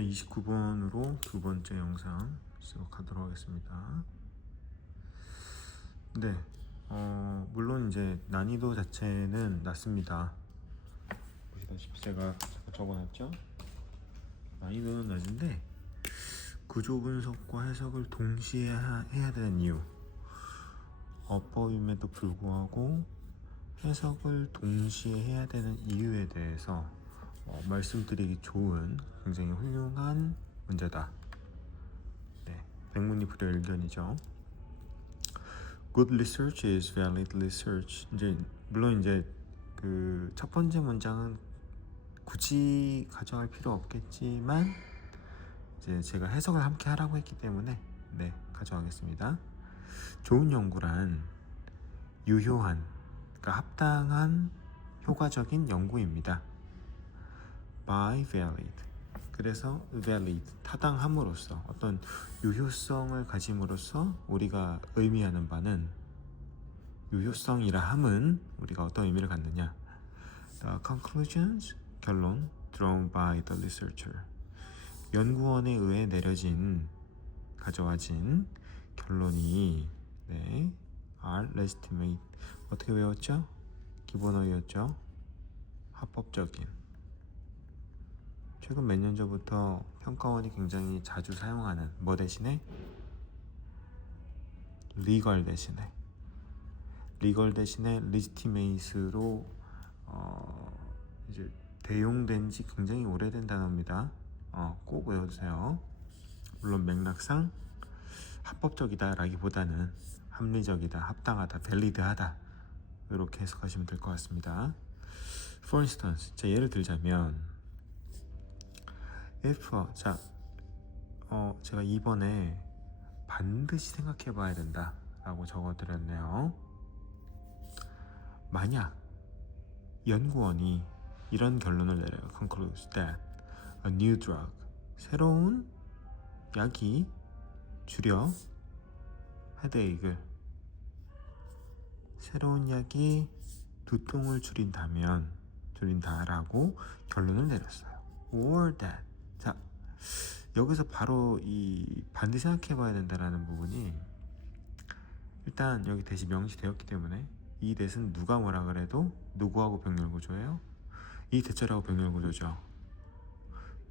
29번으로 두 번째 영상 시작하도록 하겠습니다. 네, 물론 이제 난이도 자체는 낮습니다. 보시다시피 제가 적어놨죠? 난이도는 낮은데 구조 분석과 해석을 동시에 해야 되는 이유, 어법임에도 불구하고 해석을 동시에 해야 되는 이유에 대해서 말씀드리기 좋은 굉장히 훌륭한 문제다. 네, 백문이불의 일견이죠. Good research is valid research. 물론 그 첫 번째 문장은 굳이 가져갈 필요 없겠지만 이제 제가 해석을 함께 하라고 했기 때문에 가져가겠습니다. 좋은 연구란 유효한, 그러니까 합당한 효과적인 연구입니다. by valid. 그래서 valid, 타당함으로써 어떤 유효성을 가짐으로써 우리가 의미하는 바는, 유효성이라 함은 우리가 어떤 의미를 갖느냐, the conclusions, 결론, drawn by the researcher, 연구원에 의해 가져와진 결론이 are legitimate. 어떻게 외웠죠? 기본어휘였죠? 합법적인. 최근 몇 년 전부터 평가원이 굉장히 자주 사용하는 뭐 대신에? legal 대신에 legitimate로 이제 대용된 지 굉장히 오래된 단어입니다. 꼭 외워주세요. 물론 맥락상 합법적이다 라기보다는 합리적이다, 합당하다, 밸리드하다, 이렇게 해석하시면 될 것 같습니다. For instance, 자, 예를 들자면 제가 이번에 반드시 생각해 봐야 된다 라고 적어드렸네요. 만약 연구원이 이런 결론을 내려요. concludes that a new drug, 새로운 약이 줄여 헤데익을, 새로운 약이 두통을 줄인다라고 결론을 내렸어요. or that. 자, 여기서 바로 이 반드시 생각해 봐야 된다라는 부분이, 일단 여기 대시 명시되었기 때문에 이 대는 누가 뭐라 그래도 누구하고 병렬구조예요? 이 대절하고 병렬구조죠.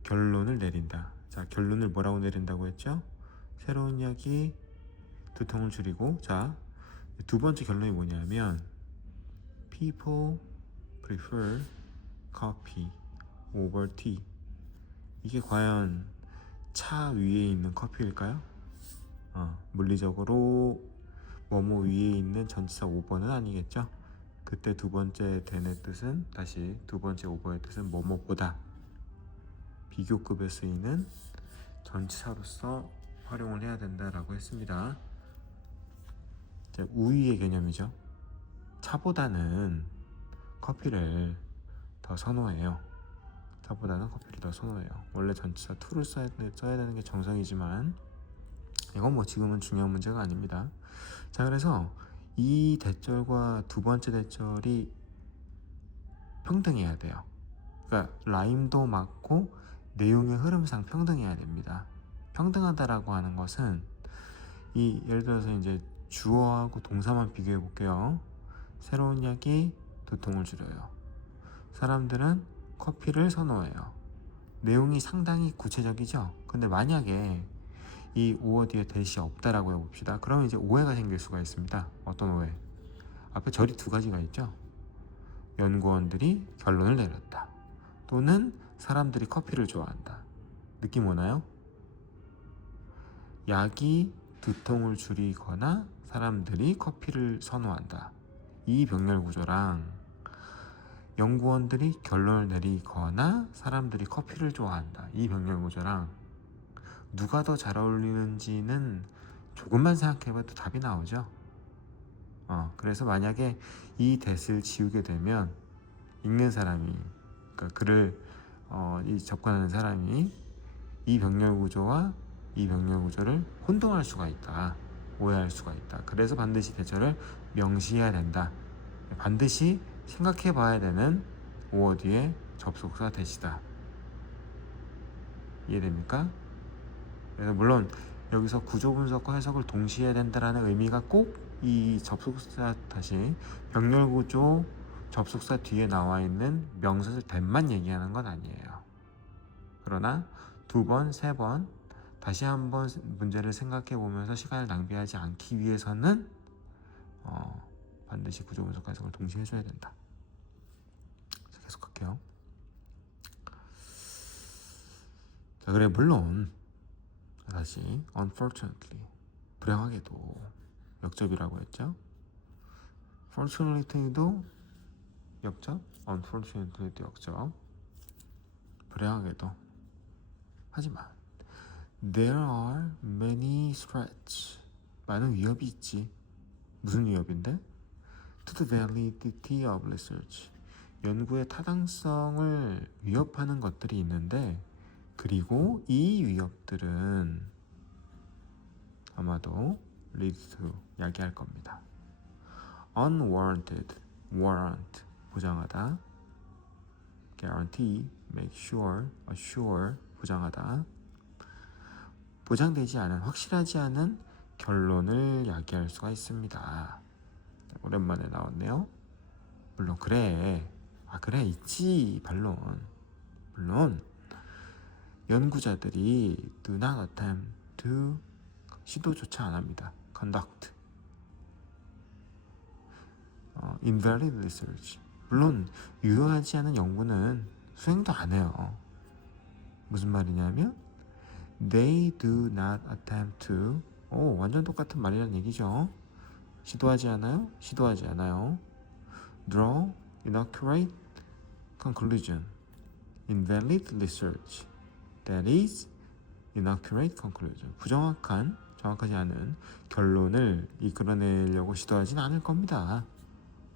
결론을 내린다. 자, 결론을 뭐라고 내린다고 했죠? 새로운 약이 두통을 줄이고, 자, 두 번째 결론이 뭐냐면 people prefer coffee over tea. 이게 과연 차 위에 있는 커피일까요? 물리적으로 뭐뭐 위에 있는 전치사 오버는 아니겠죠? 그때 두 번째 than의 뜻은, 다시 두 번째 오버의 뜻은 뭐뭐보다, 비교급에 쓰이는 전치사로서 활용을 해야 된다라고 했습니다. 자, 우위의 개념이죠. 차보다는 커피를 더 선호해요. 원래 전치사 to를 써야 되는 게 정상이지만 이건 뭐 지금은 중요한 문제가 아닙니다. 자, 그래서 이 대절과 두 번째 대절이 평등해야 돼요. 그러니까 라임도 맞고 내용의 흐름상 평등해야 됩니다. 평등하다라고 하는 것은 예를 들어서 이제 주어하고 동사만 비교해 볼게요. 새로운 약이 두통을 줄여요. 사람들은 커피를 선호해요. 내용이 상당히 구체적이죠. 근데 만약에 이 오어 뒤에 대시 없다라고 해봅시다. 그러면 이제 오해가 생길 수가 있습니다. 어떤 오해? 앞에 절이 두 가지가 있죠. 연구원들이 결론을 내렸다, 또는 사람들이 커피를 좋아한다. 느낌 오나요? 약이 두통을 줄이거나 사람들이 커피를 선호한다. 이 병렬 구조랑 연구원들이 결론을 내리거나 사람들이 커피를 좋아한다, 이 병렬 구조랑 누가 더 잘 어울리는지는 조금만 생각해봐도 답이 나오죠. 그래서 만약에 이 that을 지우게 되면 읽는 사람이, 그러니까 글을 접근하는 사람이 이 병렬 구조와 이 병렬 구조를 혼동할 수가 있다, 오해할 수가 있다. 그래서 반드시 대절을 명시해야 된다. 반드시 생각해 봐야 되는 오어 뒤에 접속사 that이다. 이해됩니까? 그래서 물론 여기서 구조 분석과 해석을 동시에 해야 된다라는 의미가 꼭 이 접속사 다시 병렬 구조 접속사 뒤에 나와 있는 명사절 that만 얘기하는 건 아니에요. 그러나 두 번, 세 번 다시 한번 문제를 생각해 보면서 시간을 낭비하지 않기 위해서는 반드시 구조 분석과 해석을 동시에 해줘야 된다. 계속할게요. 자, 그래 물론 다시 unfortunately 불행하게도 역접이라고 했죠. fortunately도 역접, unfortunately도 역접. 불행하게도. 하지만 there are many threats. 많은 위협이 있지. 무슨 위협인데? to the validity of research. 연구의 타당성을 위협하는 것들이 있는데, 그리고 이 위협들은 아마도 lead to 야기할 겁니다. unwarranted, warrant 보장하다, guarantee, make sure, assure 보장하다, 보장되지 않은, 확실하지 않은 결론을 야기할 수가 있습니다. 오랜만에 나왔네요. 물론 그래, 그래 있지 반론. 물론 연구자들이 do not attempt to 시도조차 안 합니다. conduct invalid research. 물론 유효하지 않은 연구는 수행도 안 해요. 무슨 말이냐면 they do not attempt to 완전 똑같은 말이라는 얘기죠. 시도하지 않아요? 시도하지 않아요. draw inaccurate conclusion. invalid research. that is inaccurate conclusion. 부정확한, 정확하지 않은 결론을 이끌어내려고 시도하진 않을 겁니다.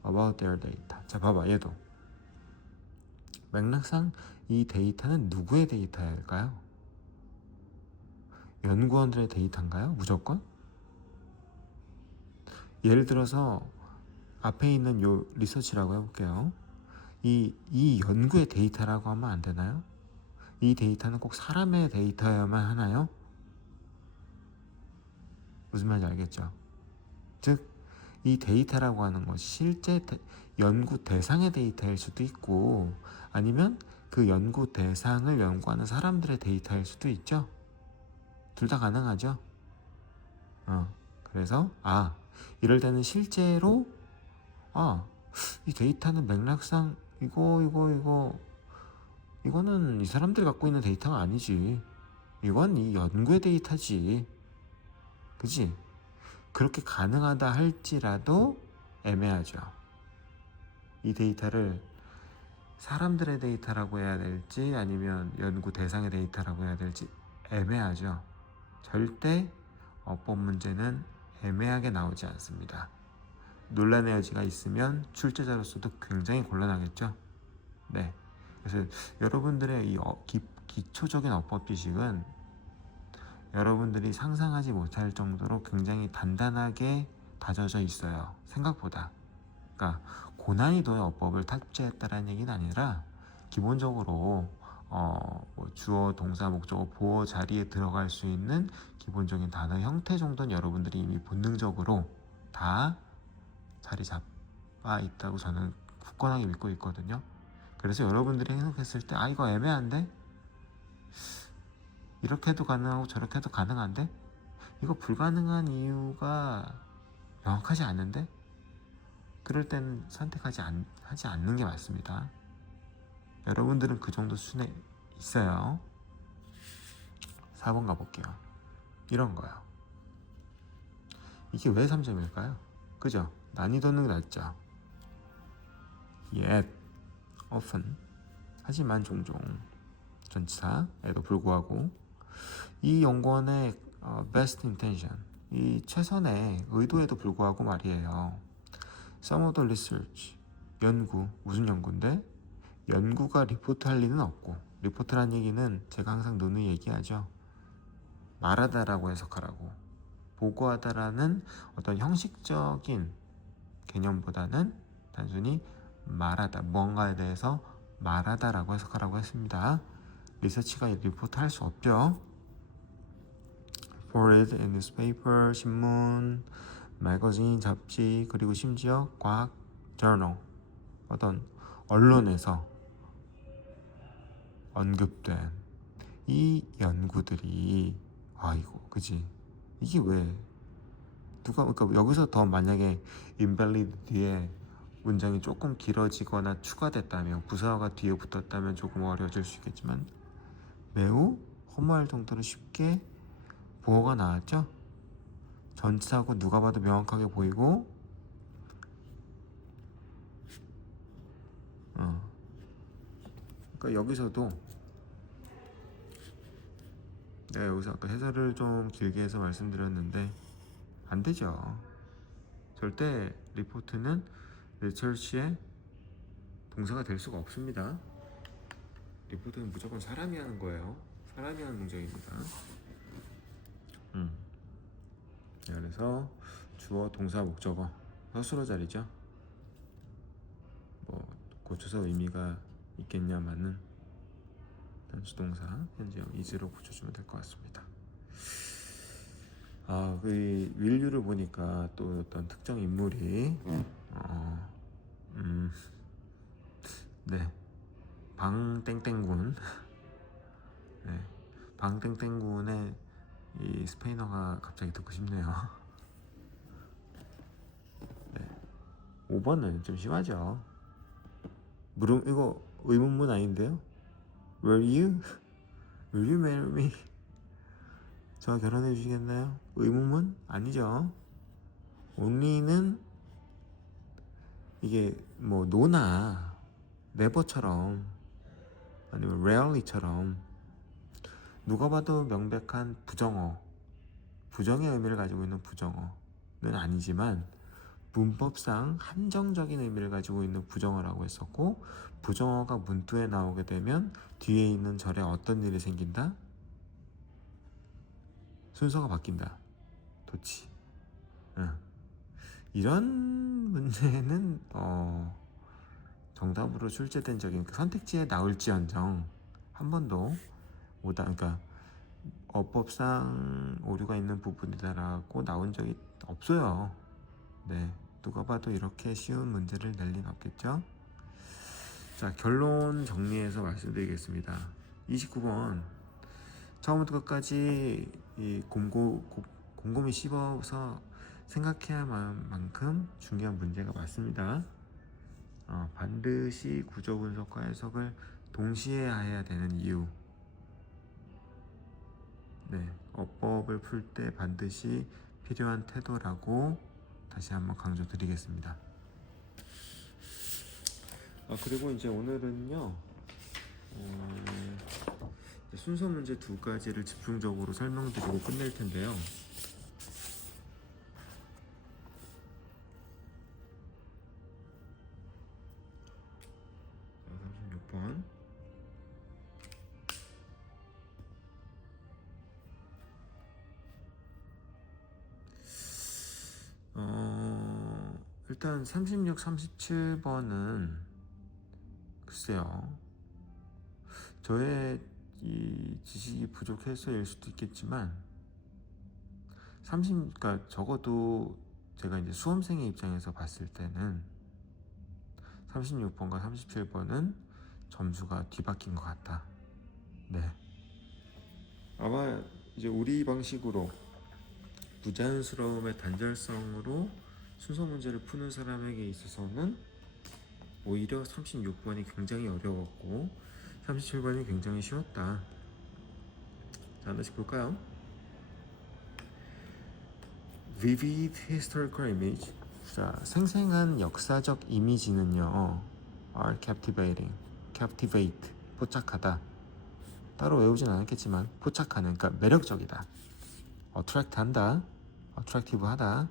about their data. 자, 봐봐, 얘도 맥락상 이 데이터는 누구의 데이터일까요? 연구원들의 데이터인가요? 무조건? 예를 들어서 앞에 있는 요 리서치라고 해볼게요. 이 연구의 데이터라고 하면 안 되나요? 이 데이터는 꼭 사람의 데이터여야만 하나요? 무슨 말인지 알겠죠? 즉, 이 데이터라고 하는 것이 실제 연구 대상의 데이터일 수도 있고, 아니면 그 연구 대상을 연구하는 사람들의 데이터일 수도 있죠. 둘 다 가능하죠. 그래서 이럴 때는 실제로 이 데이터는 맥락상 이거는 이 사람들이 갖고 있는 데이터가 아니지. 이건 이 연구의 데이터지. 그치? 그렇게 가능하다 할지라도 애매하죠. 이 데이터를 사람들의 데이터라고 해야 될지 아니면 연구 대상의 데이터라고 해야 될지 애매하죠. 절대 어법 문제는 애매하게 나오지 않습니다. 논란의 여지가 있으면 출제자로서도 굉장히 곤란하겠죠. 네. 그래서 여러분들의 이 기초적인 어법 지식은 여러분들이 상상하지 못할 정도로 굉장히 단단하게 다져져 있어요. 생각보다. 그러니까 고난이도의 어법을 탑재했다라는 얘기는 아니라 기본적으로 뭐 주어, 동사, 목적어, 보어 자리에 들어갈 수 있는 기본적인 단어 형태 정도는 여러분들이 이미 본능적으로 다 자리 잡아 있다고 저는 굳건하게 믿고 있거든요. 그래서 여러분들이 해석했을 때 이거 애매한데? 이렇게 해도 가능하고 저렇게 해도 가능한데? 이거 불가능한 이유가 명확하지 않은데? 그럴 때는 선택하지 하지 않는 게 맞습니다. 여러분들은 그 정도 수준에 있어요. 4번 가볼게요. 이런 거요. 이게 왜 3점일까요? 그죠? 난이도는 낮죠. Yet, often, 하지만 종종, 전치사에도 불구하고 이 연구원의 best intention, 이 최선의 의도에도 불구하고 말이에요. Some of the research, 연구, 무슨 연구인데? 연구가 리포트할 리는 없고, 리포트란 얘기는 제가 항상 누누이 얘기하죠. 말하다라고 해석하라고. 보고하다라는 어떤 형식적인 개념보다는 단순히 말하다, 뭔가에 대해서 말하다라고 해석하라고 했습니다. 리서치가 리포트 할 수 없죠. Reported in newspaper, 신문, 매거진, 잡지, 그리고 심지어 과학 저널, 어떤 언론에서 언급된 이 연구들이 아이고 그지 이게 왜 누가 그러니까 여기서 더 만약에 invalid 뒤에 문장이 조금 길어지거나 추가됐다면 부사어가 뒤에 붙었다면 조금 어려워질 수 있겠지만 매우 허무할 정도로 쉽게 보어가 나왔죠. 전치사하고 누가 봐도 명확하게 보이고 그러니까 여기서도 내가 여기서 아까 해설을 좀 길게 해서 말씀드렸는데 안 되죠. 절대 리포트는 리서치의 동사가 될 수가 없습니다. 리포트는 무조건 사람이 하는 거예요. 사람이 하는 문장입니다. 네, 그래서 주어, 동사, 목적어 서술어 자리죠. 뭐 고쳐서 의미가 있겠냐마는 단수동사 현재형 is로 고쳐주면 될 것 같습니다. 그 윌류를 보니까 또 어떤 특정 인물이 네, 방땡땡군 네, 방땡땡군의 이 스페인어가 갑자기 듣고 싶네요. 네, 5번은 좀 심하죠. 이거 의문문 아닌데요? Will you? Will you marry me? 저와 결혼해 주시겠나요? 의문문? 아니죠. only는 이게 뭐 no나 never처럼 아니면 rarely처럼 누가 봐도 명백한 부정의 의미를 가지고 있는 부정어는 아니지만 문법상 한정적인 의미를 가지고 있는 부정어라고 했었고 부정어가 문두에 나오게 되면 뒤에 있는 절에 어떤 일이 생긴다? 순서가 바뀐다. 도치. 이런 문제는 정답으로 출제된 적이 선택지에 나올지언정 한 번도 그러니까 어법상 오류가 있는 부분이다라고 나온 적이 없어요. 네, 누가 봐도 이렇게 쉬운 문제를 낼 리는 없겠죠. 자, 결론 정리해서 말씀드리겠습니다. 29번 처음부터 끝까지 이 곰곰이 씹어서 생각해야 할 만큼 중요한 문제가 맞습니다. 반드시 구조 분석과 해석을 동시에 해야 되는 이유. 네, 어법을 풀 때 반드시 필요한 태도라고 다시 한번 강조드리겠습니다. 그리고 이제 오늘은요 순서 문제 두 가지를 집중적으로 설명드리고 끝낼 텐데요. 자, 36번. 일단 36, 37번은 글쎄요. 저의 이 지식이 부족해서일 수도 있겠지만 그러니까 적어도 제가 이제 수험생의 입장에서 봤을 때는 36번과 37번은 점수가 뒤바뀐 것 같다. 네. 아마 이제 우리 방식으로 부자연스러움의 단절성으로 순서 문제를 푸는 사람에게 있어서는 오히려 36번이 굉장히 어려웠고 37번이 굉장히 쉬웠다. 자, 하나씩 볼까요? Vivid historical image. 자, 생생한 역사적 이미지는요 are captivate, 포착하다. 따로 외우진 않았겠지만 포착하는, 그러니까 매력적이다. attract 한다, attractive 하다,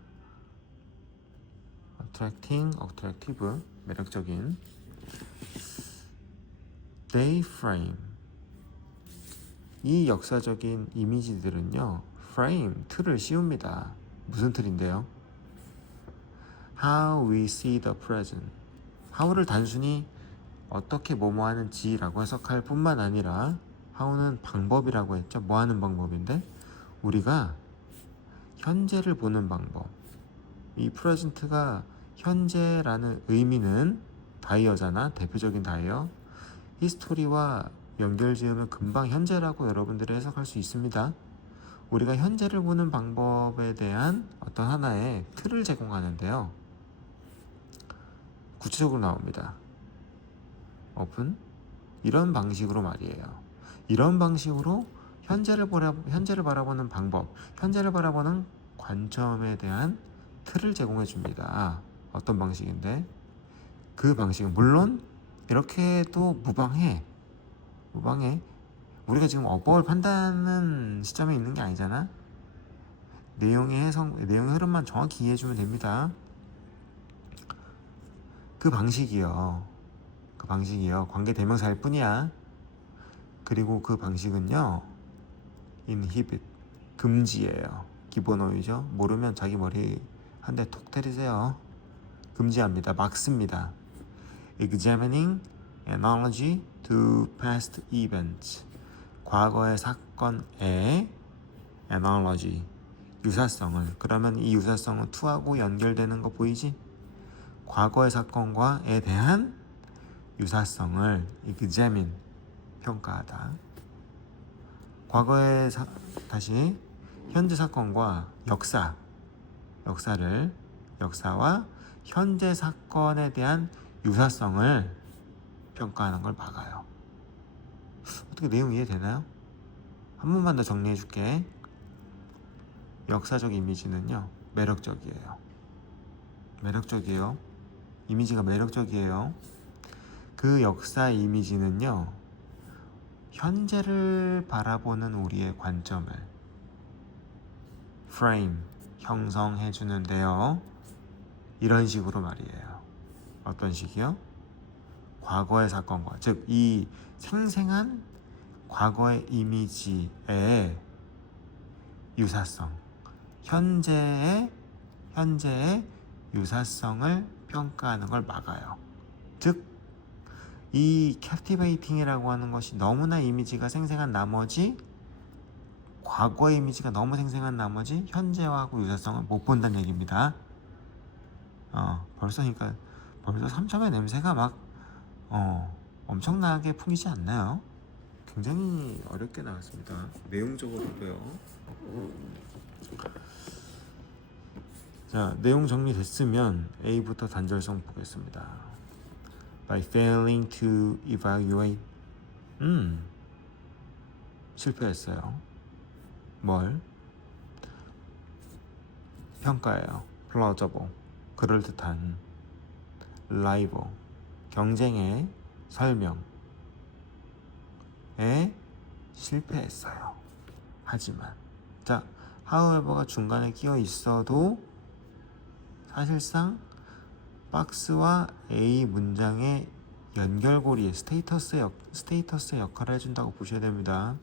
attractive, 매력적인. They frame, 이 역사적인 이미지들은요 frame, 틀을 씌웁니다. 무슨 틀인데요? How we see the present. how를 단순히 어떻게 뭐뭐 하는지 라고 해석할 뿐만 아니라 how는 방법이라고 했죠. 뭐 하는 방법인데 우리가 현재를 보는 방법. 이 프레젠트가 현재라는 의미는 다이어잖아. 대표적인 다이어. 히스토리와 연결 지으면 금방 현재라고 여러분들이 해석할 수 있습니다. 우리가 현재를 보는 방법에 대한 어떤 하나의 틀을 제공하는데요. 구체적으로 나옵니다. 오픈. 이런 방식으로 말이에요. 이런 방식으로 현재를 바라보는 방법, 현재를 바라보는 관점에 대한 틀을 제공해 줍니다. 어떤 방식인데 그 방식은 물론 이렇게 해도 무방해. 우리가 지금 어법을 판단하는 시점에 있는 게 아니잖아. 내용의 흐름만 정확히 이해해주면 됩니다. 그 방식이요. 관계 대명사일 뿐이야. 그리고 그 방식은요, inhibit, 금지예요. 기본어휘죠. 모르면 자기 머리 한 대 톡 때리세요. 금지합니다. 막습니다. examining analogy to past events. 과거의 사건의 analogy, 유사성을. 그러면 이 유사성은 to하고 연결되는 거 보이지? 과거의 사건과에 대한 유사성을 examine, 평가하다. 과거의 다시 현재 사건과 역사와 현재 사건에 대한 유사성을 평가하는 걸 막아요. 어떻게 내용 이해되나요? 한 번만 더 정리해 줄게. 역사적 이미지는요, 매력적이에요. 이미지가 매력적이에요. 그 역사 이미지는요, 현재를 바라보는 우리의 관점을 프레임, 형성해 주는데요. 이런 식으로 말이에요. 어떤 식이요? 과거의 사건과, 즉 이 생생한 과거의 이미지의 유사성, 현재의 유사성을 평가하는 걸 막아요. 즉 이 captivating이라고 하는 것이 너무나 이미지가 생생한 나머지, 과거의 이미지가 너무 생생한 나머지 현재하고 유사성을 못 본다는 얘기입니다. 벌써 3점의 냄새가 막 엄청나게 풍기지 않나요? 굉장히 어렵게 나왔습니다. 내용적으로도요. 자, 내용 정리됐으면 A부터 단절성 보겠습니다. By failing to evaluate, 실패했어요. 뭘? 평가예요. plausible, 그럴듯한. liable, 경쟁의 설명에 실패했어요. 하지만, 자, however가 중간에 끼어 있어도 사실상 박스와 A 문장의 연결고리에 스테이터스의 역할을 해준다고 보셔야 됩니다.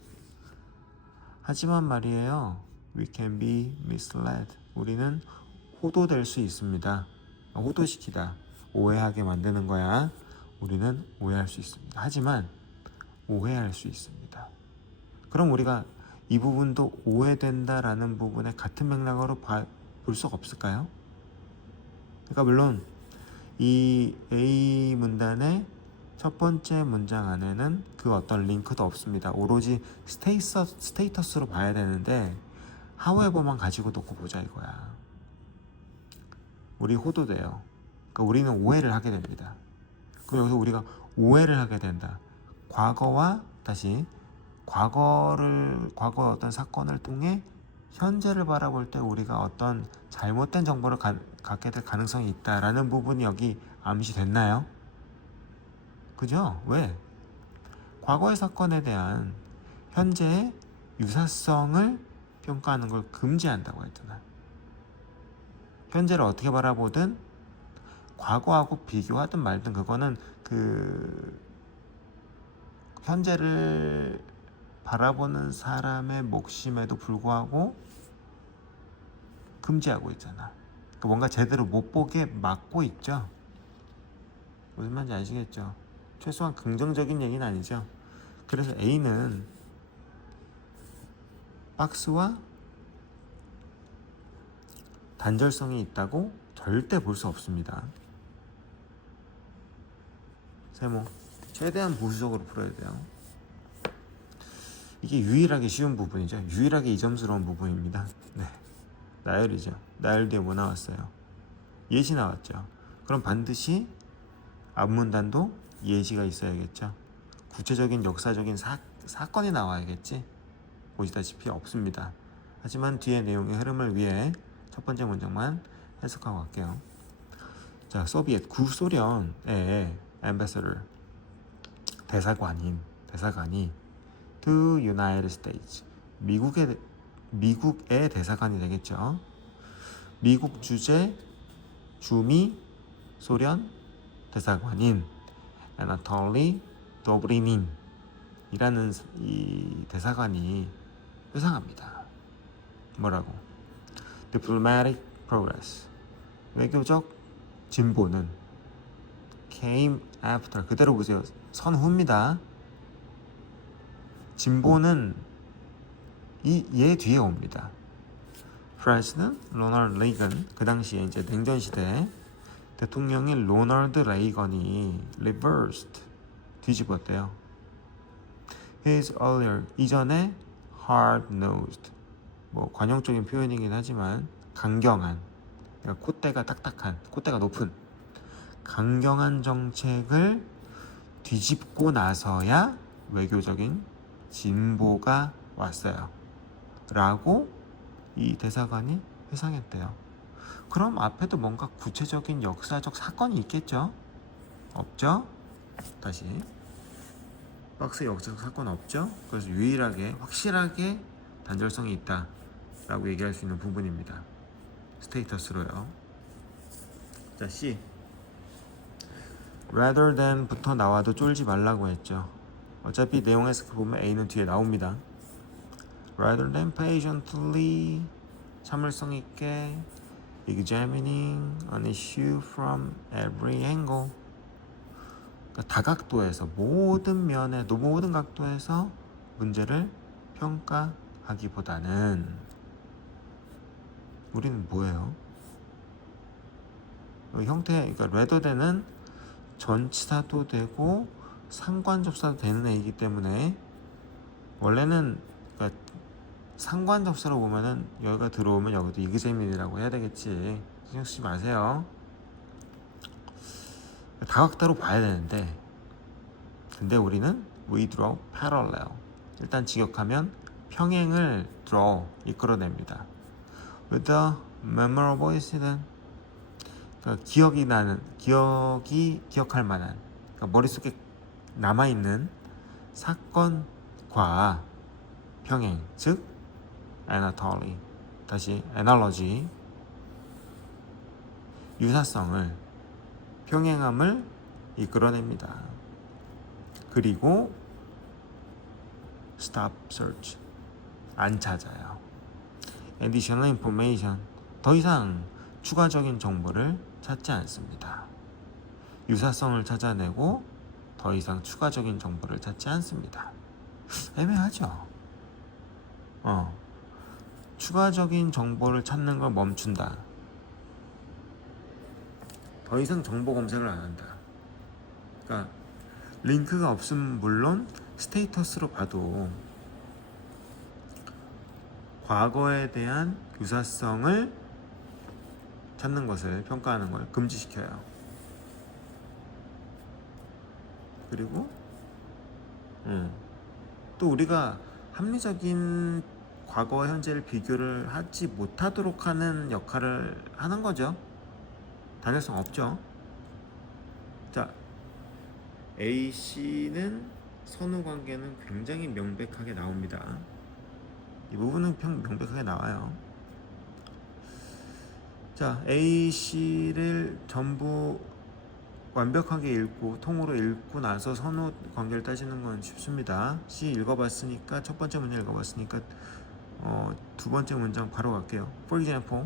하지만 말이에요, we can be misled. 우리는 호도될 수 있습니다. 호도시키다, 오해하게 만드는 거야. 우리는 오해할 수 있습니다. 하지만 오해할 수 있습니다. 그럼 우리가 이 부분도 오해된다라는 부분에 같은 맥락으로 볼 수가 없을까요? 그러니까 물론 이 A 문단의 첫 번째 문장 안에는 그 어떤 링크도 없습니다. 오로지 스테이터스로 봐야 되는데 however만 가지고 놓고 보자 이거야. 우리 호도돼요. 그러니까 우리는 오해를 하게 됩니다. 그럼 여기서 우리가 오해를 하게 된다. 과거의 어떤 사건을 통해 현재를 바라볼 때 우리가 어떤 잘못된 정보를 갖게 될 가능성이 있다라는 부분이 여기 암시됐나요? 그죠? 왜? 과거의 사건에 대한 현재의 유사성을 평가하는 걸 금지한다고 했잖아. 현재를 어떻게 바라보든 과거하고 비교하든 말든 그거는 그 현재를 바라보는 사람의 몫임에도 불구하고 금지하고 있잖아. 그러니까 뭔가 제대로 못 보게 막고 있죠. 무슨 말인지 아시겠죠? 최소한 긍정적인 얘기는 아니죠. 그래서 A는 박스와 단절성이 있다고 절대 볼 수 없습니다. 세모 최대한 보수적으로 풀어야 돼요. 이게 유일하게 쉬운 부분이죠. 유일하게 이점스러운 부분입니다. 네, 나열이죠. 나열 뒤에 뭐 나왔어요? 예시 나왔죠. 그럼 반드시 앞문단도 예시가 있어야겠죠. 구체적인 역사적인 사건이 나와야겠지. 보시다시피 없습니다. 하지만 뒤에 내용의 흐름을 위해 첫 번째 문장만 해석하고 갈게요. 자, 소비엣 구소련의 ambassador 대사관이 to United States 미국의 대사관이 되겠죠. 미국 주미 소련 대사관인 아나톨리 도브리닌 이라는 이 대사관이 회상합니다. 뭐라고? Diplomatic progress 외교적 진보는 came after 그대로 보세요. 선후입니다. 진보는 얘 뒤에 옵니다. President 로널드 레이건 그 당시에 이제 냉전 시대 대통령인 로널드 레이건이 reversed 뒤집었대요. His earlier 이전에 hard-nosed 뭐 관용적인 표현이긴 하지만 강경한 그러니까 콧대가 딱딱한 콧대가 높은 강경한 정책을 뒤집고 나서야 외교적인 진보가 왔어요 라고 이 대사관이 회상했대요. 그럼 앞에도 뭔가 구체적인 역사적 사건이 있겠죠? 없죠? 다시 박스의 역사적 사건 없죠? 그래서 유일하게 확실하게 단절성이 있다 라고 얘기할 수 있는 부분입니다. 스테이터스로요. 자, C rather than 부터 나와도 쫄지 말라고 했죠. 어차피 내용에서 보면 A는 뒤에 나옵니다. rather than patiently 참을성 있게 examining an issue from every angle 그러니까 다각도에서 모든 면에 모든 각도에서 문제를 평가하기보다는 우리는 뭐예요? 형태 그러니까 rather than은 전치사도 되고 상관접사도 되는 애이기 때문에 원래는 그러니까 상관접사로 보면은 여기가 들어오면 여기도 examine이라고 해야 되겠지. 신경 쓰지 마세요. 다각도로 봐야 되는데 근데 우리는 we draw parallel 일단 직역하면 평행을 draw 이끌어냅니다. with a memorable incident 그러니까 기억할 만한 그러니까 머릿속에 남아있는 사건과 평행 즉 anatoly 다시 analogy 유사성을 평행함을 이끌어냅니다. 그리고 stop search 안 찾아요. additional information 더 이상 추가적인 정보를 찾지 않습니다. 유사성을 찾아내고 더 이상 추가적인 정보를 찾지 않습니다. 애매하죠? 추가적인 정보를 찾는 걸 멈춘다. 더 이상 정보 검색을 안 한다. 그러니까 링크가 없으면 물론 스테이터스로 봐도 과거에 대한 유사성을 찾는 것을 평가하는 걸 금지시켜요. 그리고 또 우리가 합리적인 과거와 현재를 비교를 하지 못하도록 하는 역할을 하는 거죠. 단일성 없죠. 자, A, C는 선후 관계는 굉장히 명백하게 나옵니다. 이 부분은 명백하게 나와요. 자, A, C를 전부 완벽하게 읽고 통으로 읽고 나서 선후 관계를 따지는 건 쉽습니다. C 읽어봤으니까 첫 번째 문장 읽어봤으니까 두 번째 문장 바로 갈게요. For example,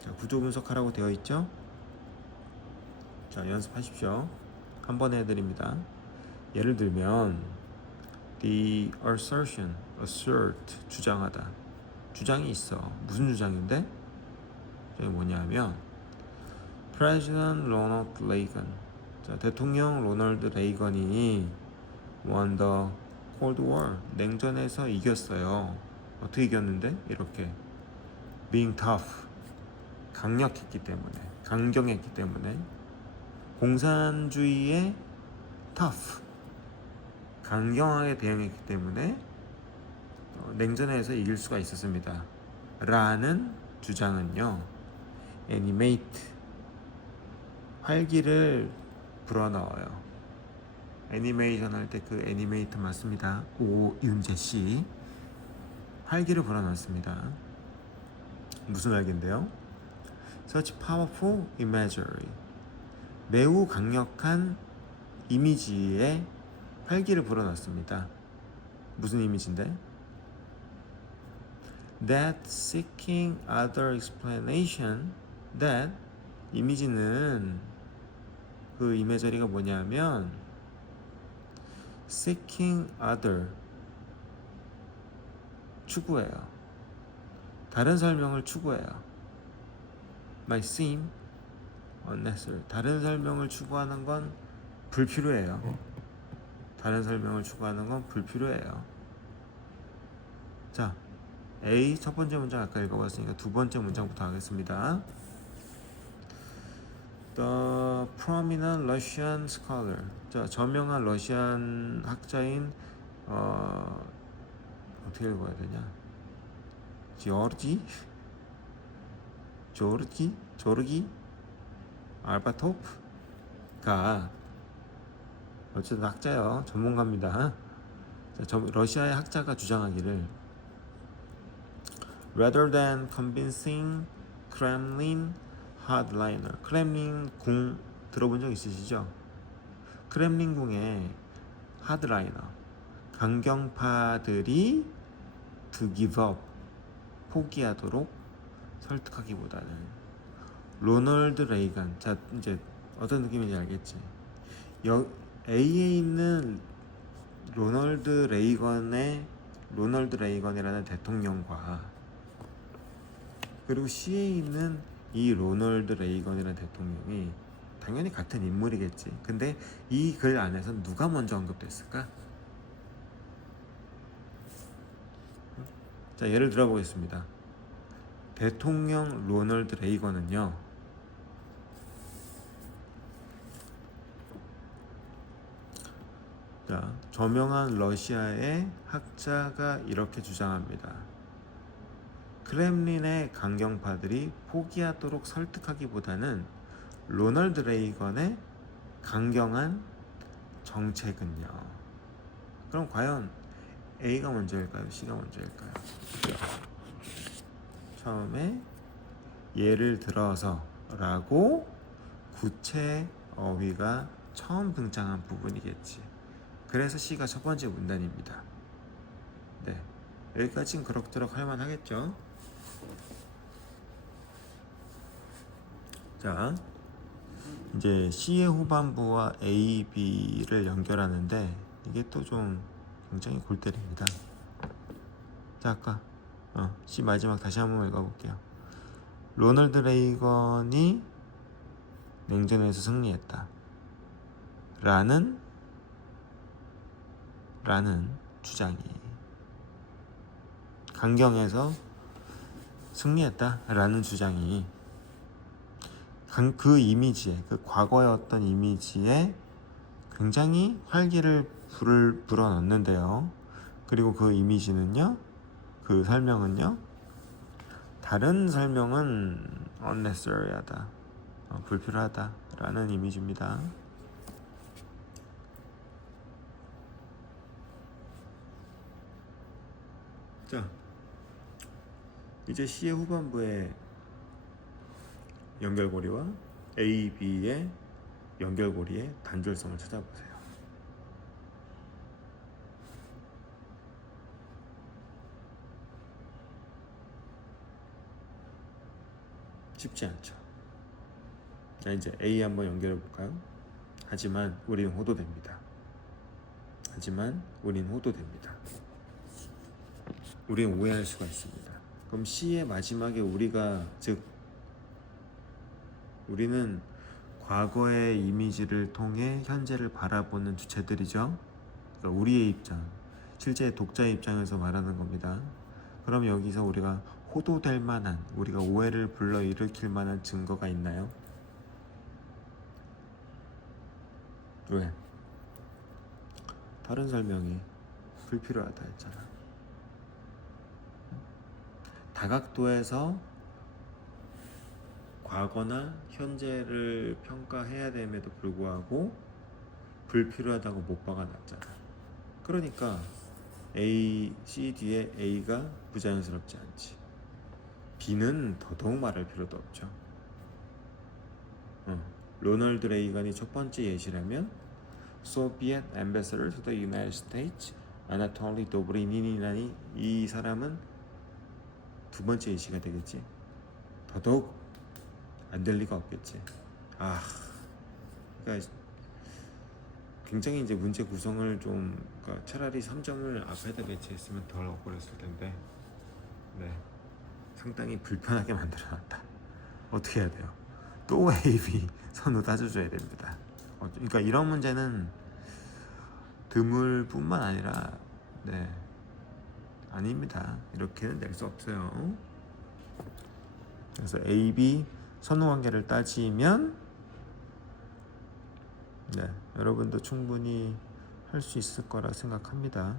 자, 구조 분석하라고 되어 있죠. 자, 연습하십시오. 한 번 해드립니다. 예를 들면 the assertion, assert 주장하다. 주장이 있어. 무슨 주장인데? 저기 뭐냐면 President Ronald Reagan, 자, 대통령 로널드 레이건이 won the Cold War, 냉전에서 이겼어요. 어떻게 이겼는데? 이렇게 being tough, 강력했기 때문에, 강경했기 때문에, 공산주의에 tough, 강경하게 대응했기 때문에 냉전에서 이길 수가 있었습니다. 라는 주장은요, animate, 활기를 불어넣어요. 애니메이션 할 때 그 애니메이터 맞습니다. 오윤재씨. 활기를 불어넣습니다. 무슨 활기인데요? Such powerful imagery, 매우 강력한 이미지에 활기를 불어넣습니다. 무슨 이미지인데? That seeking other explanation, that 이미지는 그 이미저리가 뭐냐면 seeking other, 추구해요. 다른 설명을 추구해요. might seem unnecessary, 다른 설명을 추구하는 건 불필요해요. 다른 설명을 추구하는 건 불필요해요. 자, A 첫 번째 문장 아까 읽어봤으니까 두 번째 문장부터 하겠습니다. The prominent Russian scholar, 자, 저명한 러시안 학자인 어떻게 읽어야 되냐? 조르기 알바토프가 어쨌든 학자요, 전문가입니다. 자, 러시아의 학자가 주장하기를 rather than convincing Kremlin hardliner, 크렘린 궁 들어본 적 있으시죠? 크렘린 궁의 하드라이너, 강경파들이 to give up, 포기하도록 설득하기보다는 로널드 레이건, 자, 이제 어떤 느낌인지 알겠지? A에 있는 로널드 레이건이라는 대통령과 그리고 C에 있는 이 로널드 레이건이라는 대통령이 당연히 같은 인물이겠지. 근데 이 글 안에서 누가 먼저 언급됐을까? 자, 예를 들어보겠습니다. 대통령 로널드 레이건은요, 자, 저명한 러시아의 학자가 이렇게 주장합니다. 크렘린의 강경파들이 포기하도록 설득하기보다는 로널드 레이건의 강경한 정책은요. 그럼 과연 A가 먼저일까요? C가 먼저일까요? 처음에 예를 들어서 라고 구체 어휘가 처음 등장한 부분이겠지. 그래서 C가 첫 번째 문단입니다. 네, 여기까지는 그럭저럭 할만 하겠죠. 자, 이제 C의 후반부와 A, B를 연결하는데 이게 또 좀 굉장히 골 때립니다. 자, 아까 C 마지막 다시 한번 읽어볼게요. 로널드 레이건이 냉전에서 승리했다 라는 주장이, 강경에서 승리했다 라는 주장이 그 이미지에, 그 과거의 어떤 이미지에 굉장히 활기를 불어넣는데요. 그리고 그 이미지는요, 그 설명은요, 다른 설명은 unnecessary하다, 불필요하다 라는 이미지입니다. 자, 이제 C의 후반부의 연결고리와 A, B의 연결고리의 단절성을 찾아보세요. 쉽지 않죠. 자, 이제 A 한번 연결해 볼까요? 하지만 우린 호도됩니다. 우린 오해할 수가 있습니다. 그럼 C의 마지막에 우리가, 즉 우리는 과거의 이미지를 통해 현재를 바라보는 주체들이죠. 그러니까 우리의 입장, 실제 독자의 입장에서 말하는 겁니다. 그럼 여기서 우리가 호도될 만한, 우리가 오해를 불러일으킬 만한 증거가 있나요? 왜? 다른 설명이 불필요하다 했잖아. 다각도에서 과거나 현재를 평가해야 됨에도 불구하고 불필요하다고 못 박아놨잖아. 그러니까 A, C 뒤에 A가 부자연스럽지 않지. B는 더더욱 말할 필요도 없죠. 로널드 레이건이 첫 번째 예시라면 Soviet Ambassador to the United States 아나톨리 도브리닌이라니, 이 사람은 두 번째 예시가 되겠지. 더더욱 안 될 리가 없겠지. 그러니까 굉장히 이제 문제 구성을 좀, 그러니까 차라리 3점을 앞에다 배치했으면 덜 억울했을 텐데, 네, 상당히 불편하게 만들어놨다. 어떻게 해야 돼요? 또 A, B 선우 따져줘야 됩니다. 그러니까 이런 문제는 드물뿐만 아니라, 네, 아닙니다. 이렇게는 낼 수 없어요. 그래서 A, B 선우 관계를 따지면, 네, 여러분도 충분히 할 수 있을 거라 생각합니다.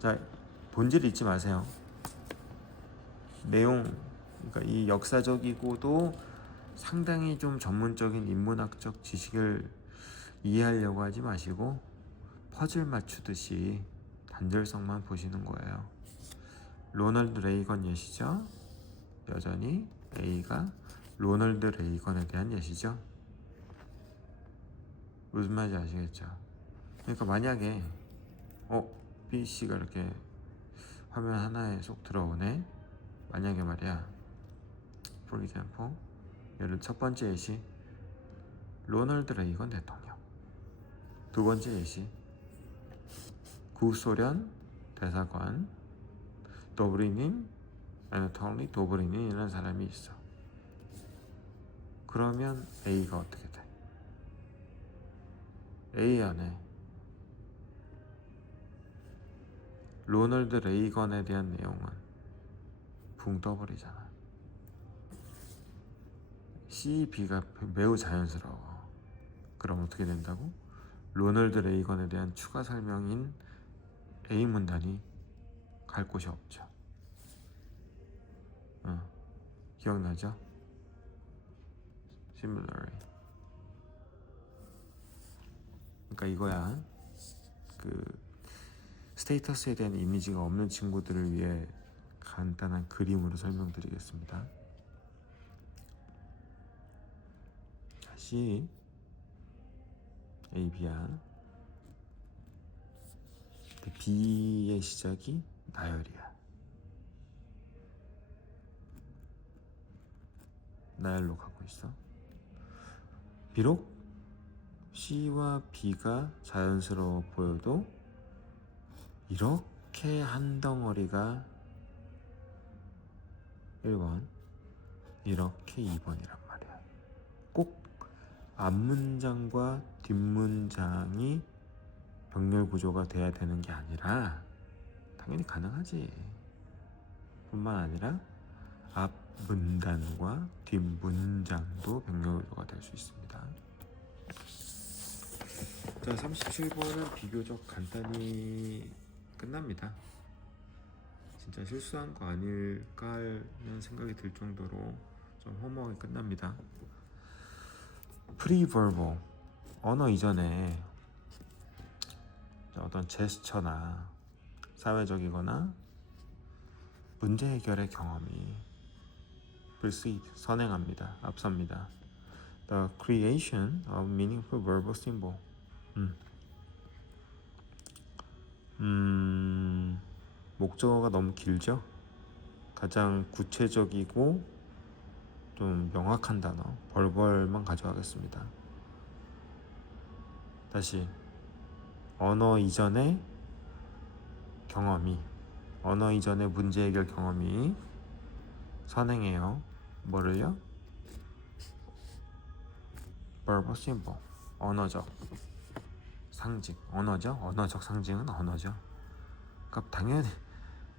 자, 본질 잊지 마세요. 내용, 그러니까 이 역사적이고도 상당히 좀 전문적인 인문학적 지식을 이해하려고 하지 마시고 퍼즐 맞추듯이 단절성만 보시는 거예요. 로널드 레이건 예시죠. 여전히 A가 로널드 레이건에 대한 예시죠. 무슨 말인지 아시겠죠? 그러니까 만약에 B, C가 이렇게 화면 하나에 쏙 들어오네. 만약에 말이야, for example, 예를 첫 번째 예시 로널드 레이건 대통령, 두 번째 예시 구소련 대사관 도브리닌, 아나톨리 도브리닌이라는 사람이 있어. 그러면 A가 어떻게 돼? A 안에 로널드 레이건에 대한 내용은 붕 떠버리잖아. C, B가 매우 자연스러워. 그럼 어떻게 된다고? 로널드 레이건에 대한 추가 설명인 A 문단이 갈 곳이 없죠. 기억나죠? Similarly. 그러니까 이거야. 스테이터스에 대한 이미지가 없는 친구들을 위해 간단한 그림으로 설명드리겠습니다. 다시 A, B야. B의 시작이 나열이야. 나열로 가고 있어. 비록 C와 B가 자연스러워 보여도 이렇게 한 덩어리가 1번, 이렇게 2번이란 말이야. 꼭 앞문장과 뒷문장이 병렬 구조가 돼야 되는 게 아니라, 당연히 가능하지. 뿐만 아니라 앞 문단과 뒷 문장도 병렬 구조가 될 수 있습니다. 자, 37번은 비교적 간단히 끝납니다. 진짜 실수한 거 아닐까 하는 생각이 들 정도로 좀 허무하게 끝납니다. 프리버벌, 언어 이전에 어떤 제스처나 사회적이거나 문제 해결의 경험이 precede, 선행합니다. 앞섭니다. The creation of meaningful verbal symbol. 목적어가 너무 길죠? 가장 구체적이고 좀 명확한 단어, 벌벌만 가져가겠습니다. 다시, 언어 이전에 경험이, 언어 이전의 문제 해결 경험이 선행해요. 뭐를요? verbal symbol, 언어적 상징. 언어적 상징은 언어죠. 그러니까 당연히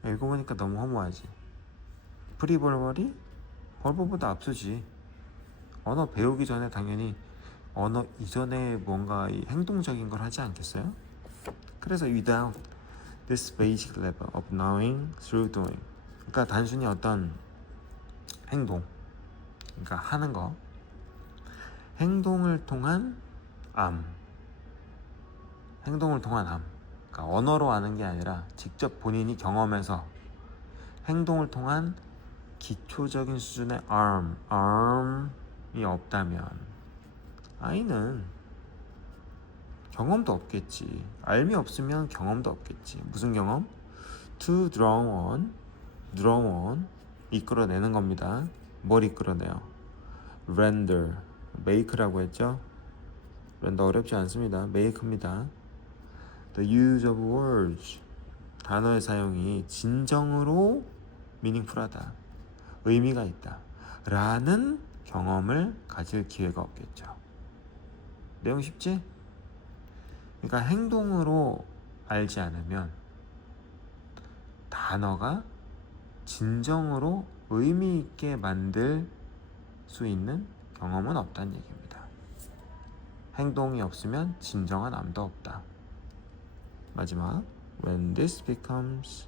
읽어보니까 너무 허무하지. 프리버벌이 벌벌보다 앞서지. 언어 배우기 전에 당연히 언어 이전에 뭔가 이 행동적인 걸 하지 않겠어요? 그래서 without this basic level of knowing through doing, 그러니까 단순히 어떤 행동, 그러니까 하는 거, 행동을 통한 암, 그러니까 언어로 아는 게 아니라 직접 본인이 경험해서 행동을 통한 기초적인 수준의 arm이 없다면 아이는 경험도 없겠지. 알미 없으면 경험도 없겠지. 무슨 경험? to draw on, 이끌어내는 겁니다. 뭘 이끌어내요? render, make라고 했죠? render 어렵지 않습니다. make입니다. the use of words, 단어의 사용이 진정으로 meaningful하다, 의미가 있다 라는 경험을 가질 기회가 없겠죠. 내용 쉽지? 그러니까 행동으로 알지 않으면 단어가 진정으로 의미 있게 만들 수 있는 경험은 없다는 얘기입니다. 행동이 없으면 진정한 암도 없다. 마지막, when this becomes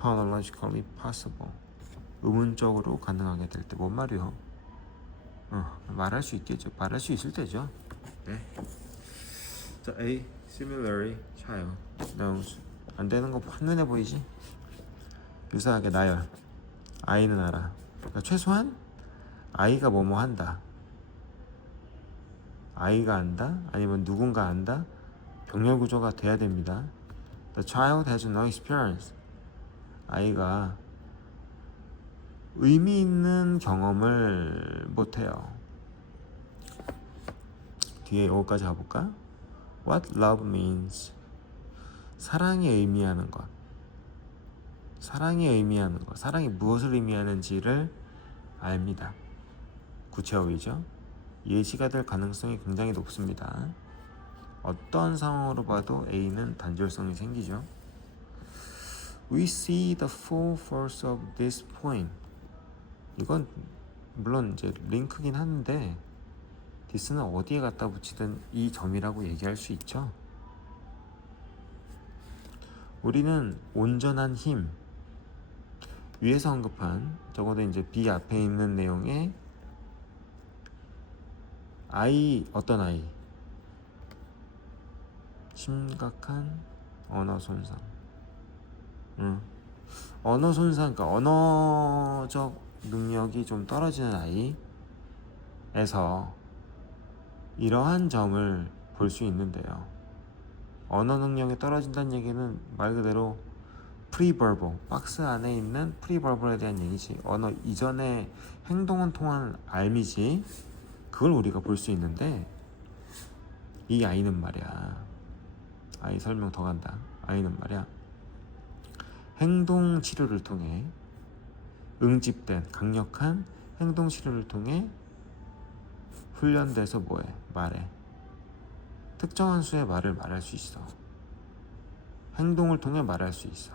pathologically possible, 의문적으로 가능하게 될 때. 뭔 말이요? 말할 수 있겠죠. 말할 수 있을 때죠. 네. 자, A. Similarly, child knows. 안 되는 거 한눈에 보이지? 유사하게 나열. 아이는 알아. 그러니까 최소한 아이가 뭐뭐 한다. 아이가 안다? 아니면 누군가 안다? 병렬 구조가 돼야 됩니다. The child has no experience. 아이가 의미 있는 경험을 못해요. 뒤에 이거까지 가볼까? What love means. 사랑이 의미하는 것. 사랑이 무엇을 의미하는지를 압니다. 구체어휘죠. 예시가 될 가능성이 굉장히 높습니다. 어떤 상황으로 봐도 A는 단절성이 생기죠. We see the full force of this point. 이건 물론 이제 링크긴 한데 this는 어디에 갖다 붙이든 이 점이라고 얘기할 수 있죠. 우리는 온전한 힘, 위에서 언급한 적어도 이제 B 앞에 있는 내용에 아이, 어떤 아이? 심각한 언어 손상. 언어 손상, 그러니까 언어적 능력이 좀 떨어지는 아이에서 이러한 점을 볼 수 있는데요. 언어 능력이 떨어진다는 얘기는 말 그대로 프리버벌, 박스 안에 있는 프리버벌에 대한 얘기지. 언어 이전의 행동은 통한 알미지. 그걸 우리가 볼 수 있는데 이 아이는 말이야. 아이 설명 더 간다. 아이는 말이야. 행동 치료를 통해 응집된 강력한 행동 치료를 통해 훈련돼서 뭐해? 말해. 특정한 수의 말을 말할 수 있어. 행동을 통해 말할 수 있어.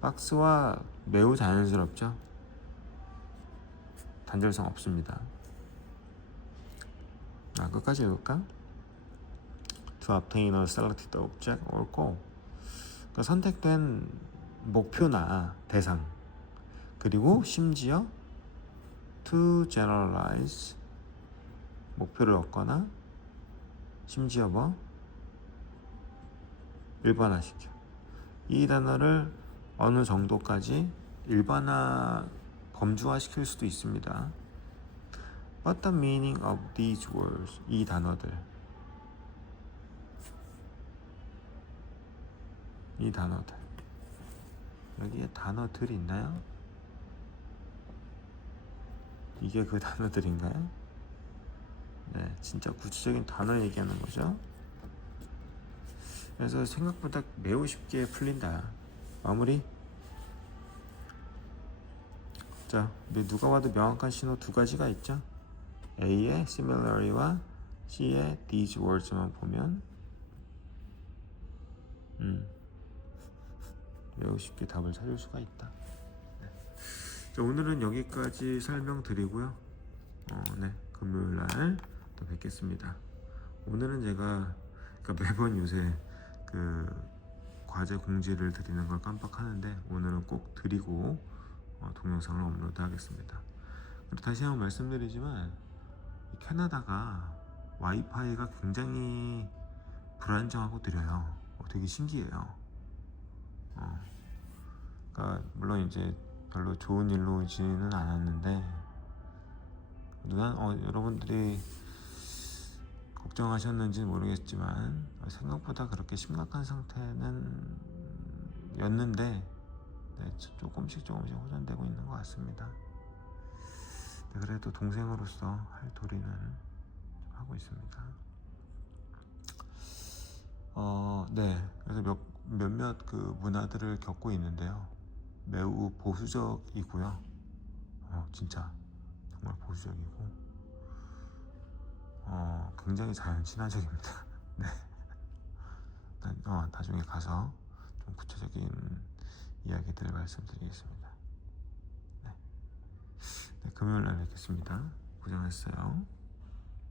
박스와 매우 자연스럽죠? 단절성 없습니다. 끝까지 읽을까? To obtain a selected object or goal. 그러니까 선택된 목표나 대상, 그리고 심지어 to generalize, 목표를 얻거나 심지어 일반화시켜. 이 단어를 어느 정도까지 일반화, 범주화시킬 수도 있습니다. What the meaning of these words? 이 단어들. 여기에 단어들이 있나요? 이게 그 단어들인가요? 네, 진짜 구체적인 단어 얘기하는 거죠. 그래서 생각보다 매우 쉽게 풀린다. 마무리. 자, 우리 누가 봐도 명확한 신호 두 가지가 있죠. A의 similarly와 C의 these words만 보면 매우 쉽게 답을 찾을 수가 있다. 네. 자, 오늘은 여기까지 설명드리고요. 네, 금요일날 또 뵙겠습니다. 오늘은 제가 그러니까 매번 요새 그 과제 공지를 드리는 걸 깜빡하는데 오늘은 꼭 드리고 동영상을 업로드 하겠습니다. 그리고 다시 한번 말씀드리지만 캐나다가 와이파이가 굉장히 불안정하고 느려요. 되게 신기해요. 그러니까 물론 이제 별로 좋은 일로지는 않았는데 여러분들이 걱정하셨는지는 모르겠지만 생각보다 그렇게 심각한 상태는 였는데 네, 조금씩 호전되고 있는 것 같습니다. 네, 그래도 동생으로서 할 도리는 하고 있습니다. 네, 그래서 몇몇 그 문화들을 겪고 있는데요. 매우 보수적이고요. 진짜 정말 보수적이고 굉장히 자연 친화적입니다. 네. 나중에 가서 좀 구체적인 이야기들을 말씀드리겠습니다. 네, 금요일 날 뵙겠습니다. 고생하셨어요.